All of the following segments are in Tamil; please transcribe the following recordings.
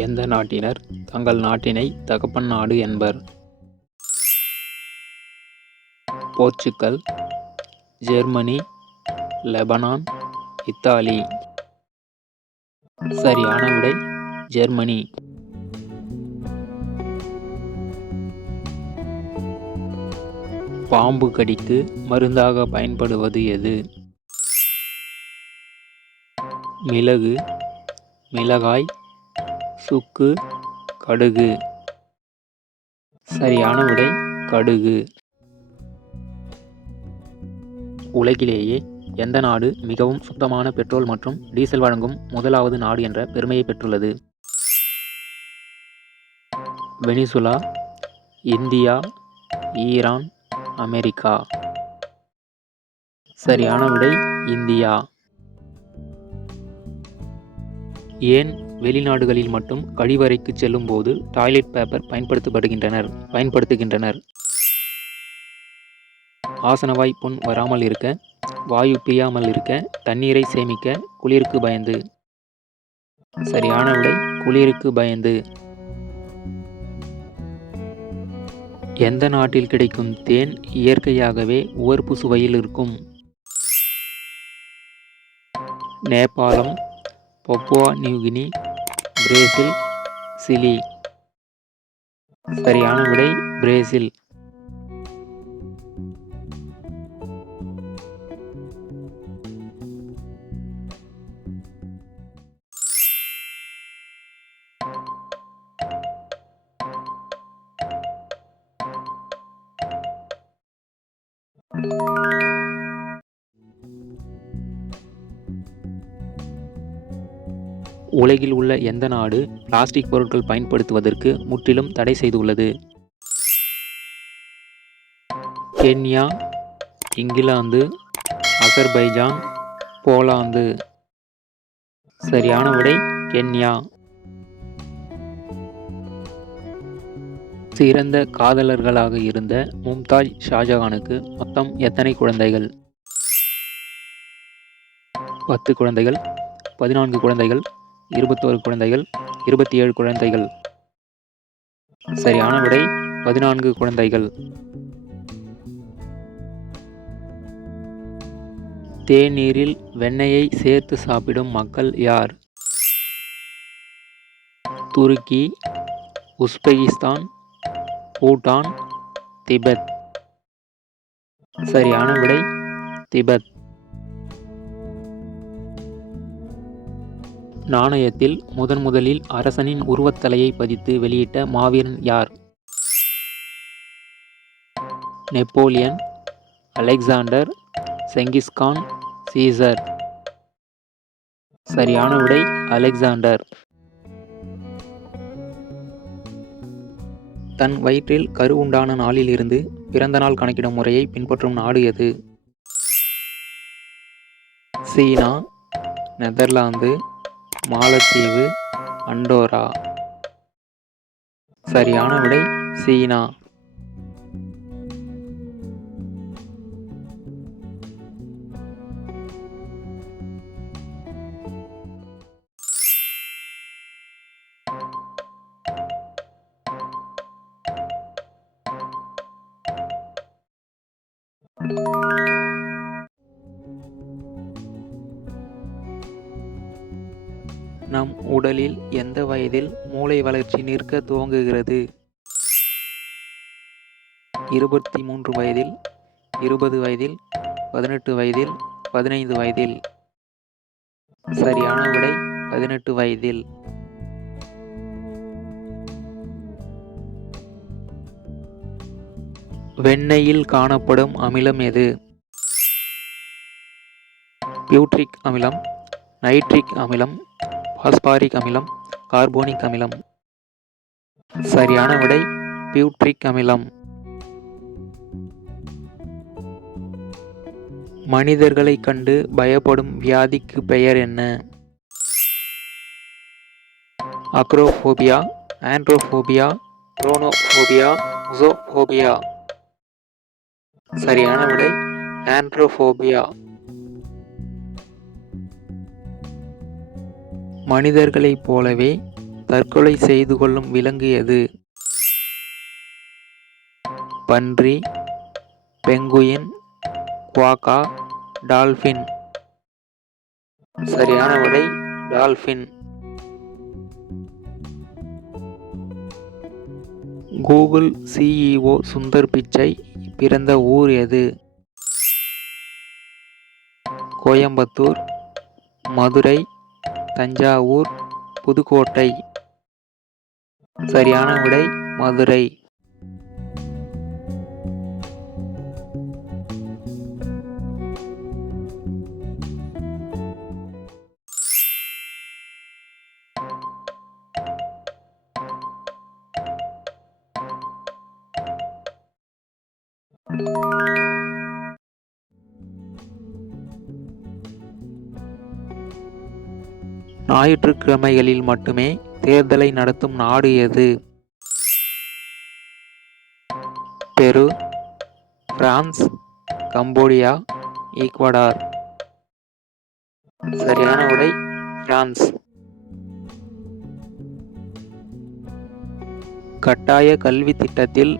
எந்த நாட்டினர் தங்கள் நாட்டினை தகப்பன் நாடு என்பர்? Portugal, Germany, Lebanon, Italy. சரியான விடை ஜெர்மனி. பாம்பு கடிக்கு மருந்தாக பயன்படுவது எது? மிளகு, மிளகாய், சுக்கு, கடுகு. சரியான விடை கடுகு. உலகிலேயே எந்த நாடு மிகவும் சுத்தமான பெட்ரோல் மற்றும் டீசல் வழங்கும் முதலாவது நாடு என்ற பெருமையை பெற்றுள்ளது? Venezuela, India, Iran, America. சரியான விடை இந்தியா. ஏன் வெளிநாடுகளில் மட்டும் கழிவறைக்கு செல்லும் போது டாய்லெட் பேப்பர் பயன்படுத்துகின்றனர்? ஆசனவாய் புண் வராமல் இருக்க, வாயு பிரியாமல் இருக்க, தண்ணீரை சேமிக்க, குளிருக்கு பயந்து. சரியான விடை குளிருக்கு பயந்து. எந்த நாட்டில் கிடைக்கும் தேன் இயற்கையாகவே உவர்ப்பு சுவையில் இருக்கும்? நேபாளம், பப்புவா நியூகினி, பிரேசில், சிலி. சரியான விடை பிரேசில். உலகில் உள்ள எந்த நாடு பிளாஸ்டிக் பொருட்கள் பயன்படுத்துவதற்கு முற்றிலும் தடை செய்துள்ளது? Kenya, England, Azerbaijan, Poland. சரியான விடை கென்யா. சிறந்த காதலர்களாக இருந்த மும்தாஜ் ஷாஜகானுக்கு மொத்தம் எத்தனை குழந்தைகள்? 10 குழந்தைகள், 14 குழந்தைகள், 21 குழந்தைகள், 27 குழந்தைகள். சரியான விடை 14 குழந்தைகள். தேநீரில் வெண்ணெயை சேர்த்து சாப்பிடும் மக்கள் யார்? துருக்கி, உஸ்பெகிஸ்தான், பூட்டான், திபெத். சரியான விடை திபெத். நாணயத்தில் முதலில் அரசனின் உருவத்தலையை பதித்து வெளியிட்ட மாவீரன் யார்? Napoleon, Alexander, Genghis Khan, Caesar. சரியான விடை அலெக்சாண்டர். தன் வயிற்றில் கரு உண்டான நாளில் இருந்து பிறந்த நாள் கணக்கிடும் முறையை பின்பற்றும் நாடு எது? சீனா, நெதர்லாந்து, மாலத்தீவு, அண்டோரா. சரியான விடை சீனா. நம் உடலில் எந்த வயதில் மூளை வளர்ச்சி நிற்க துவங்குகிறது? 23 வயதில், 20 வயதில், 18 வயதில், 15 வயதில். சரியான விடை 18 வயதில். வெண்ணெயில் காணப்படும் அமிலம் எது? பியூட்ரிக் அமிலம், நைட்ரிக் அமிலம், பாஸ்பாரிக் அமிலம், கார்போனிக் அமிலம். சரியான விடை பியூட்ரிக் அமிலம். மனிதர்களை கண்டு பயப்படும் வியாதிக்கு பெயர் என்ன? அக்ரோபோபியா, ஆண்ட்ரோபோபியா, குரோனோபோபியா, முசோபோபியா. சரியான விடை ஆண்ட்ரோபோபியா. மனிதர்களைப் போலவே தற்கொலை செய்து கொள்ளும் விலங்கு எது? பன்றி, பெங்குயின், குவாக்கா, டால்பின். சரியான விடை dolphin. Google CEO Sundar Pichai பிறந்த ஊர் எது? கோயம்புத்தூர், மதுரை, தஞ்சாவூர், புதுக்கோட்டை. சரியான விடை மதுரை. ஞாயிற்றுக்கிழமைகளில் மட்டுமே தேர்தலை நடத்தும் நாடு எது? பெரு, பிரான்ஸ், கம்போடியா, ஈக்வடார். சரியான விடை பிரான்ஸ். கட்டாய கல்வி திட்டத்தில்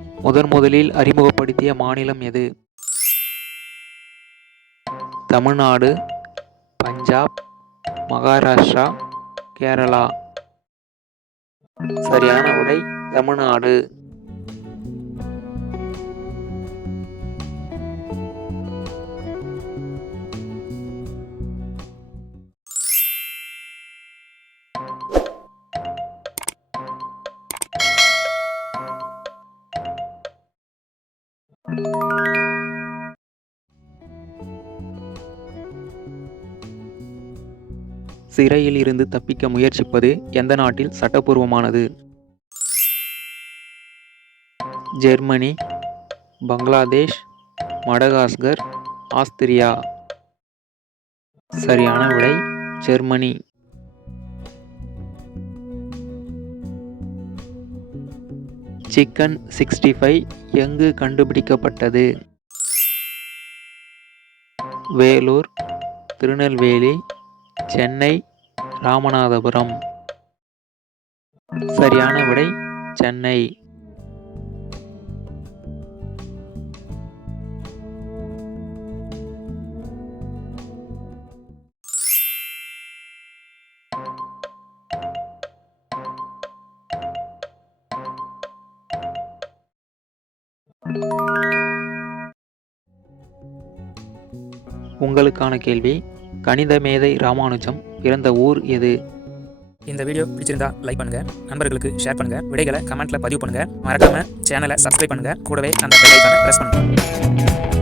முதலில் அறிமுகப்படுத்திய மாநிலம் எது? தமிழ்நாடு, பஞ்சாப், மகாராஷ்டிரா, கேரளா. சரியான விடை தமிழ்நாடு. சிறையில் இருந்து தப்பிக்க முயற்சிப்பது எந்த நாட்டில் சட்டப்பூர்வமானது? Germany, Bangladesh, Madagascar, Austria. சரியான விடை ஜெர்மனி. சிக்கன் 65 எங்கு கண்டுபிடிக்கப்பட்டது? வேலூர், திருநெல்வேலி, சென்னை, ராமநாதபுரம். சரியான விடை சென்னை. உங்களுக்கான கேள்வி, கணித மேதை ராமானுஜம் பிறந்த ஊர் எது? இந்த வீடியோ பிடிச்சிருந்தா லைக் பண்ணுங்க, நண்பர்களுக்கு ஷேர் பண்ணுங்க, விடைகளை கமெண்ட்ல பதிவு பண்ணுங்க, மறக்காம சேனலை சப்ஸ்கிரைப் பண்ணுங்க, கூடவே அந்த பெல் ஐகானை பிரஸ் பண்ணுங்க.